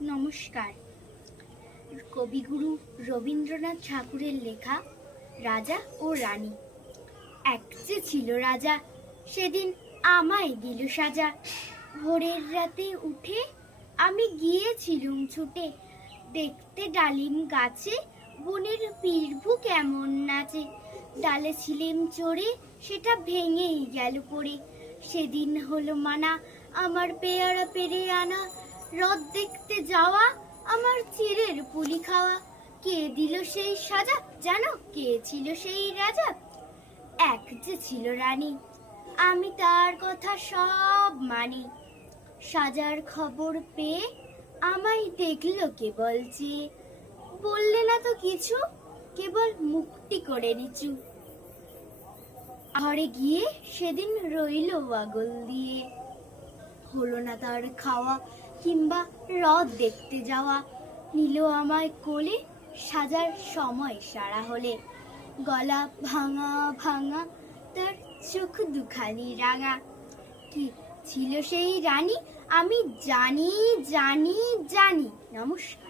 নমস্কার। কবিগুরু রবীন্দ্রনাথ ঠাকুরের লেখা রাজা ও রানী। এক যে ছিল রাজা, সেদিন আমায় দিল সাজা। ভোরের রাতে উঠে আমি গিয়েছিলুম ছুটে, দেখতে ডালিম গাছে বনের পিরভু কেমন নাচে। ডালে ছিলেম চড়ে, সেটা ভেঙেই গেল পড়ে। সেদিন হলো মানা আমার পেয়ারা পেরে আনা, রথ দেখতে যাওয়া আমার চিড়ের পুলি খাওয়া। কে দিল সেই সাজা, জানো কে ছিল সেই রাজা? এক যে ছিল রানী, আমি তার কথা সব মানি। সাজার খবর পেয়ে আমায় দেখলো কেবল চেয়ে, বললে না তো কিছু, কেবল মুখটি করে নিচু। ঘরে গিয়ে সেদিন রইল আগল দিয়ে, হলো না তার খাওয়া কিংবা রথ দেখতে যাওয়া। নিল আমায় কোলে, সাজার সময় সারা হলে। গলা ভাঙা ভাঙা, তার চোখ দুখানি রাঙা। কি ছিল সেই রানী আমি জানি জানি জানি। নমস্কার।